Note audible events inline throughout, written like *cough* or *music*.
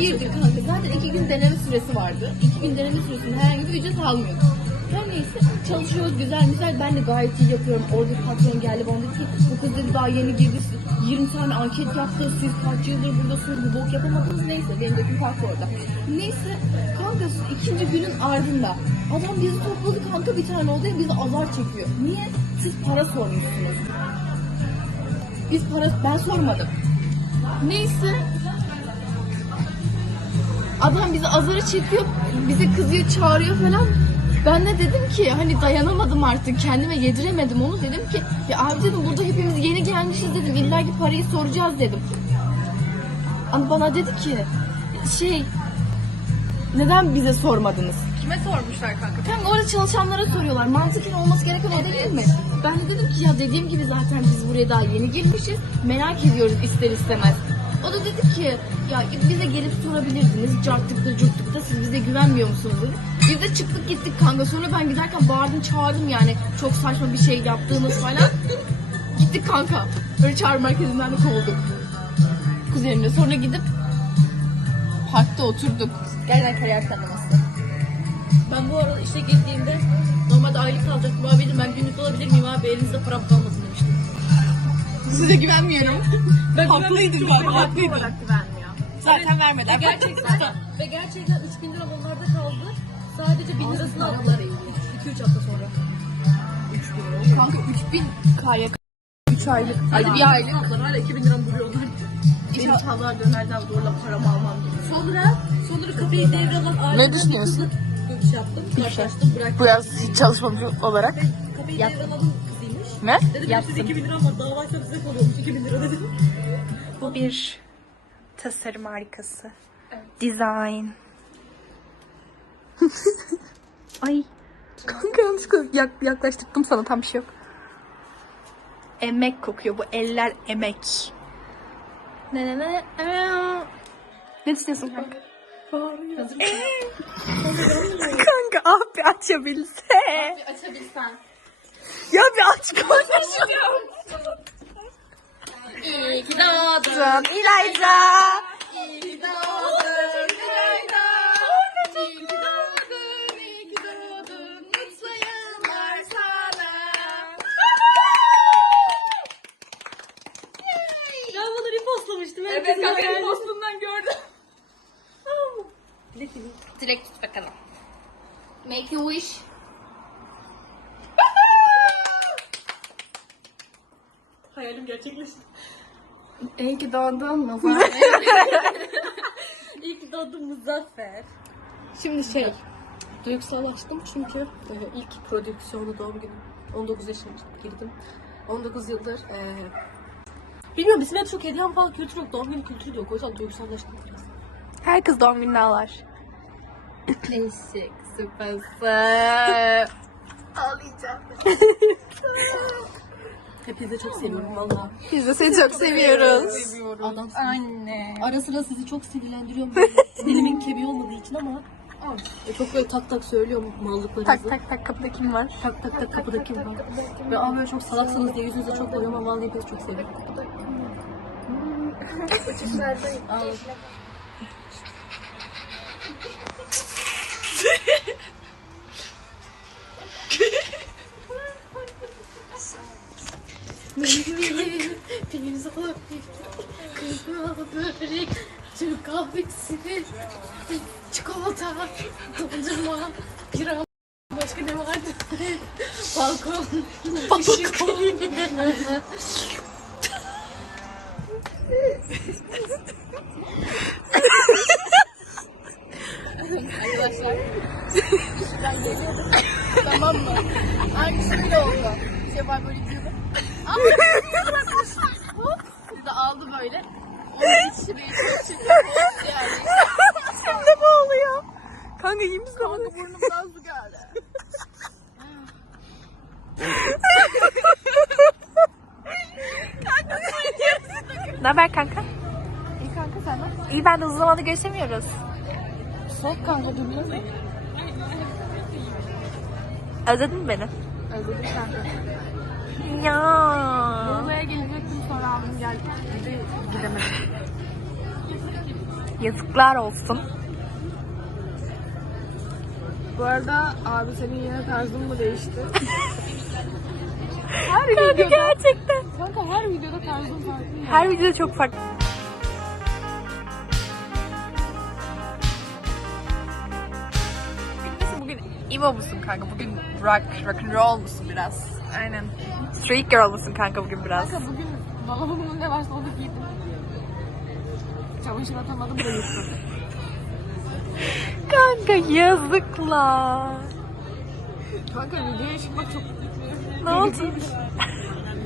girdik kanka. Zaten iki gün deneme süresi vardı. İki gün deneme süresinde herhangi bir ücret almıyorduk. Her neyse çalışıyoruz güzel güzel. Ben de gayet iyi yapıyorum. Orada patron geldi bana dedi ki bu kız dedi daha yeni girdi. 20 tane anket yaptı. Siz kaç yıldır buradasınız? Bu bok yapamadınız. Neyse benim de fark orada. Neyse kanka ikinci günün ardında adam bizi topladı kanka bir tane odaya bizi azar çekiyor. Niye? Siz para sormuşsunuz. Biz para ben sormadım. Neyse Adam bizi azarı çekiyor, bize kızıyor, çağırıyor falan. Ben de dedim ki hani dayanamadım artık kendime yediremedim onu dedim ki ya abi dedim burada hepimiz yeni gelmişiz dedim illa ki parayı soracağız dedim. Ama bana dedi ki şey neden bize sormadınız? Kime sormuşlar kanka? Kanka orada çalışanlara soruyorlar. Mantıken olması gereken o değil mi? Ben de dedim ki ya dediğim gibi zaten biz buraya daha yeni girmişiz. Merak ediyoruz ister istemez. O da dedi ki ya bize gelip sorabilirdiniz. Carttıkta curttukta siz bize güvenmiyor musunuz dedi. Biz de çıktık gittik kanka. Sonra ben giderken bağırdım çağırdım yani. Çok saçma bir şey yaptığımız falan. Gittik kanka. Böyle çağrı merkezinden de kovulduk. Kuzenimle. Sonra gidip parkta oturduk. Gerçekten kariyer tanıması. Ben bu arada işe girdiğimde normalde aylık alacaktım. Abi dedim ben günlük alabilir miyim abi elinizde param kalmasın. Size güvenmiyorum. *laughs* Ben Haklıydım ben, haklıydım. güvenmiyor. Zaten Ve vermeden. gerçekten, ve gerçekten *laughs* 3000 lira onlarda kaldı. Sadece 1000 lirasını aldılar 2-3 hafta sonra. Kanka 3000 kaya 3 aylık. Hadi bir aylık hala 2000 liram duruyorlar. Benim çağlar dönerden zorla paramı almam. Sonra, sonra kapıyı devralan düşünüyorsun? bir kızla şey yaptım, karşılaştım, bıraktım. Bu yaz hiç çalışmamış olarak. Devralan kızıymış. Ne? Dedim size 2000 lira ama davaysa size kalıyormuş 2000 lira dedim. Bu bir tasarım harikası. Design. *laughs* Ay. Kanka yanlışlıkla yak- yaklaştırdım sana tam bir şey yok. Emek kokuyor bu eller emek. Ne ne ne ne. Düşünüyorsun kanka? *laughs* kanka ah bir açabilse. Bir açabilsen. Ya bir aç konuşuyor. İyi ki doğdun. İlayda. İyi ki doğdun. İlayda. İyi ki doğdun. İyi ki doğdun. Mutlu yıllar sana. Ben bunları imposlamıştım. Evet kanka benim postumdan gördüm. Dilek tut bakalım. Make a wish. Hayalim gerçekleşti. İyi ki doğdun Nazar. *laughs* İyi ki doğdun Muzaffer. Şimdi şey. Duygusallaştım çünkü e, ilk prodüksiyonu doğum günüm. 19 yaşına girdim. 19 yıldır e, Bilmiyorum bizim hep çok hediye falan kültürü yok. Doğum günü kültürü de yok. O yüzden duygusallaştım biraz. Her kız doğum gününü ağlar. Eşek sıpası. Hepinizi çok seviyorum valla. Biz de seni çok seviyoruz. Adam Anne. ara sıra sizi çok sinirlendiriyorum. *laughs* Dilimin kebiği olmadığı için ama e, çok böyle tak tak söylüyorum mallıklarınızı. Tak tak tak kapıda kim var? tak tak tak kapıda kim var? Ve ama böyle çok salaksınız diye yüzünüze çok koyuyorum ama vallahi hepinizi çok seviyorum. *laughs* Al. Şevval böyle gidiyordu. *laughs* Hop da aldı böyle. Onun içine çok çirkin oldu yani. Şimdi ne oluyor? Kanka iyi misin? Kanka burnumdan su geldi. Ne haber kanka? İyi kanka sen nasılsın? İyi ben de uzun zamandır görüşemiyoruz. Sok kanka durmuyor mu? Özledin mi beni? Özledim kanka. Ya. Buraya gelecektim sonra aldım geldim. Gidemedim. Yazıklar olsun. Bu arada abi senin yine tarzın mı değişti? *laughs* Kanka gerçekten. Kanka her videoda tarzın farklı. Her videoda çok farklı. Bugün emo musun kanka? Bugün rock, rock and roll musun biraz? Aynen. Street girl musun kanka bugün biraz? Kanka bugün dolabımın ne varsa onu giydim. Çamaşır atamadım da yırttım. Kanka yazıklar. Kanka videoya çıkmak çok Ne oldu?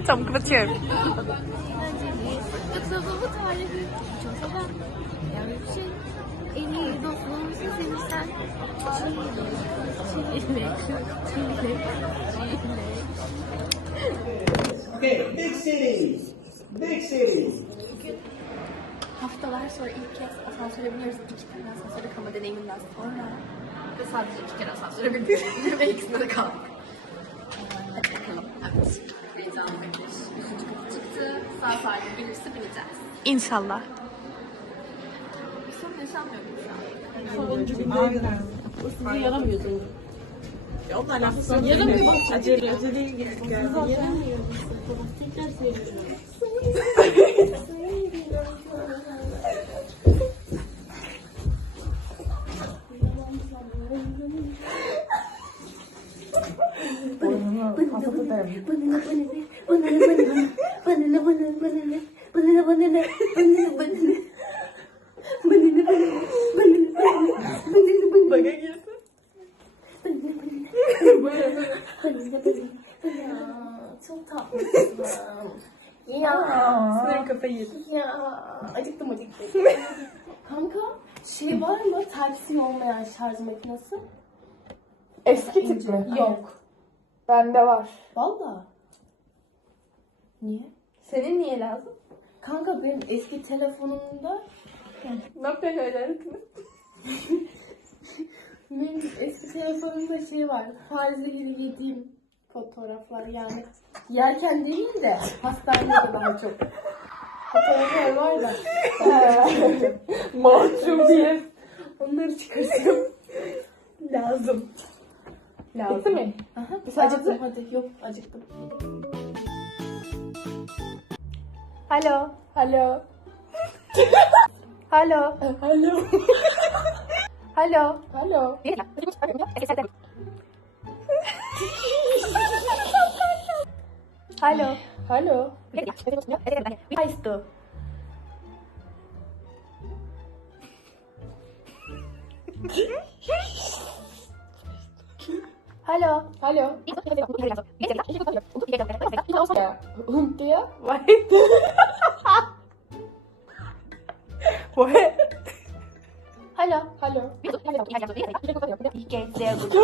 tamam kapatıyorum. Çok seven. Şey en iyi. Çile, çile, çile, çile. Okay, big cities. Big cities. Haftalar sonra ilk kez asansöre biniyoruz. İki tane asansöre kalma deneyiminden sonra. Ve sadece iki kere asansöre bindik. *laughs* Ve ikisinde de kaldık. Hadi bakalım. Evet. Heyecanlı bekliyoruz. Üçüncü katı çıktı. Sağ salim gelirse bineceğiz. İnşallah sanmıyorum şu an. Sonuncu bir Aynen. Sizi yaramıyor sanırım. Ya onunla alakası yok. Yaramıyor. Acele, acele gelip geldi. Yaramıyor. Tekrar seyrediyorum. Çok tatlısın. *laughs* ya. Sınır kafayı yedim. Ya. Acıktım acıktım. *laughs* Kanka şey var mı? Type-C olmayan şarj makinesi? Eski tip mi? Yok. Bende var. Valla. Niye? Senin niye lazım? Kanka benim eski telefonumda Ne yapıyorsun öyle? *laughs* benim eski telefonumda şey var. Gidip yediğim fotoğraflar yani. Yerken değil de hastanede daha çok. Fotoğraflar var da. *laughs* Mahkum diye. Onları çıkartıyorum. lazım. Lazım. Bitti mi? Aha, Sen acıktım hadi. Yok acıktım. Alo. Alo. *laughs* Alo. Alo. Alo. Alo. Hallo. Hallo. Wie heißt du? Hallo. Hallo. Der und der? Woher? Hallo. Hallo. Wie geht's sehr gut.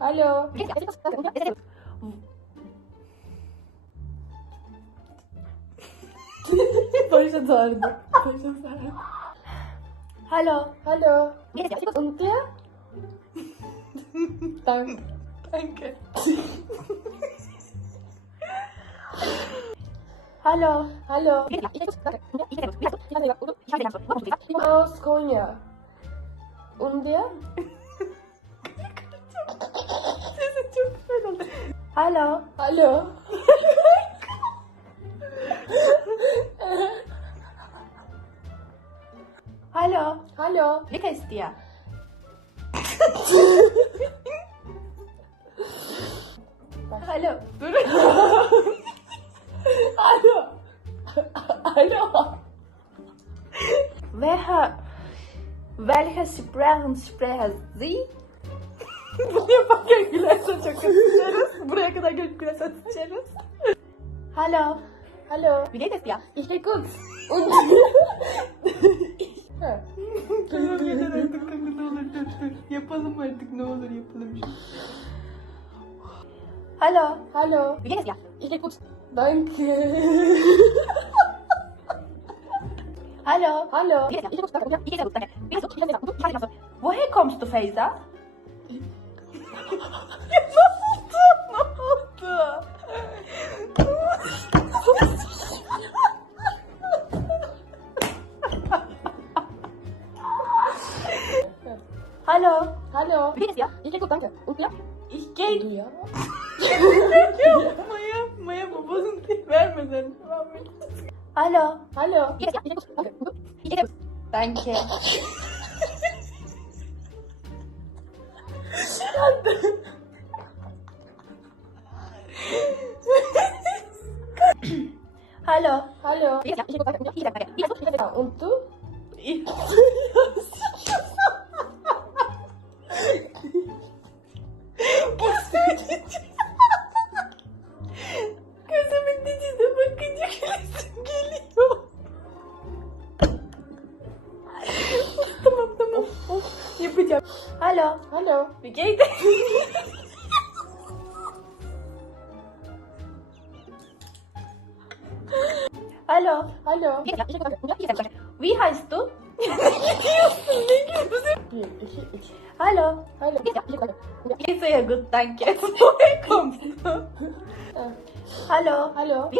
Aló. Pollution sardı. Pollution sardı. Alo. Alo. Unutlu. Danke. Danke. Hallo. Hallo. Aus Konya. Und dir? Hallo. Hallo. Hallo. Hallo. Wie geht's dir? Hallo. Hallo. Hallo. Welche, welche Sprachen sprechen Sie? *laughs* Bunu yaparken gülersen çok kötü. Buraya kadar gelip gülersen sıçarız. Hallo. Hallo. Wie geht es dir? Ich gehe gut. Und. Tamam yeter artık kanka ne olur dur dur. Yapalım artık ne olur yapalım. Hallo. Hallo. Wie geht es dir? Ich gehe gut. Danke. Hallo. Hallo. Woher kommst du, Feyza? ne oldu? Hallo. Hallo. Wie geht's dir? Ich gut, danke. Und dir? Ich gehe. Du ja? Maya, Maya babasını tek vermeden. Hallo. Hallo. Wie geht's dir? Ich gehe gut, danke. Danke. Hallo. Hallo. Wie geht's dir? Ich gehe gut, danke. Ich gehe danke. Wie geht's dir? Ja, und du? Ich. Üç. Hallo. Hallo. Ich sehr gut, danke. Woher kommst du? Hallo. Hallo.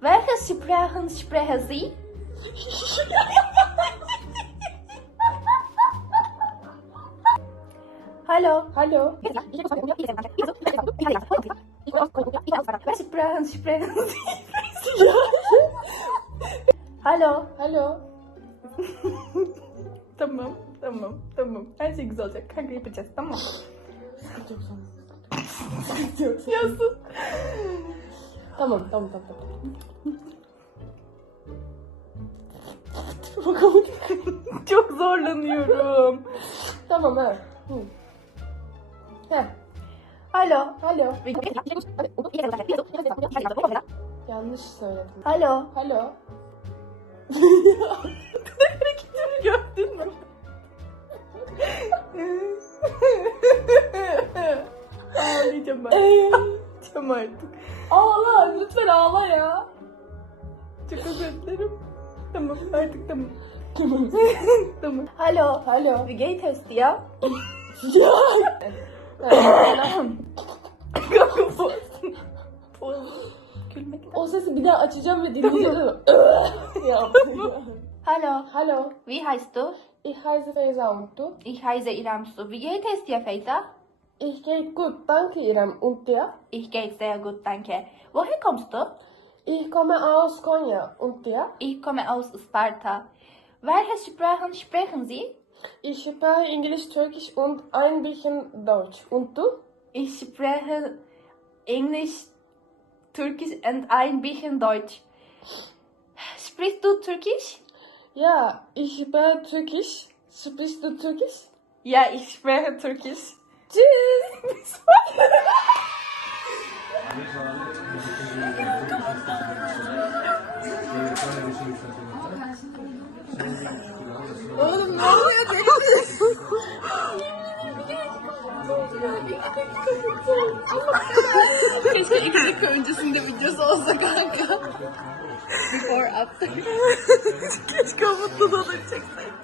Welche Sprachen sprechen Sie? Hallo. Hallo. Welche Sprachen sprechen Sie? Hallo. Hallo. *laughs* Tamam, tamam, tamam. Her şey güzel olacak. Kanka yapacağız, tamam. Yazın. Tamam, tamam, tamam, tamam. Bakalım. *laughs* Çok zorlanıyorum. Tamam, ha. Hı. Heh. Alo. Hallo. Yanlış söyledim. Alo. Hallo. *laughs* Hareketimi gördün mü? Ağlayacağım ben. Ağlayacağım artık. Ağla, lütfen ağla ya. Çok özür dilerim. Tamam artık tamam. tamam. Alo. Hallo. Wie geht es dir? Ya. Kanka o sesi bir daha açacağım ve dinleyeceğim. ya. Hallo. Hallo. Wie heißt du? Ich heiße Feyza und du? Ich heiße Iram Su. Wie geht es dir, Feyza? Ich gehe gut, danke İrem. Und dir? Ich geht sehr gut, danke. Woher kommst du? Ich komme aus Konya. Und dir? Ich komme aus Sparta. Welche Sprachen sprechen Sie? Ich spreche Englisch, Türkisch und ein bisschen Deutsch. Und du? Ich spreche Englisch, Türkisch und ein bisschen Deutsch. Sprichst du Türkisch? Ja, ich spreche Türkisch. Sprichst du Türkisch? Ja, ich spreche Türkisch. Tschüss. Oğlum ne oluyor deli Keşke iki dakika öncesinde videosu olsa kanka. Before after. Keşke mutluluğunu çekseydim.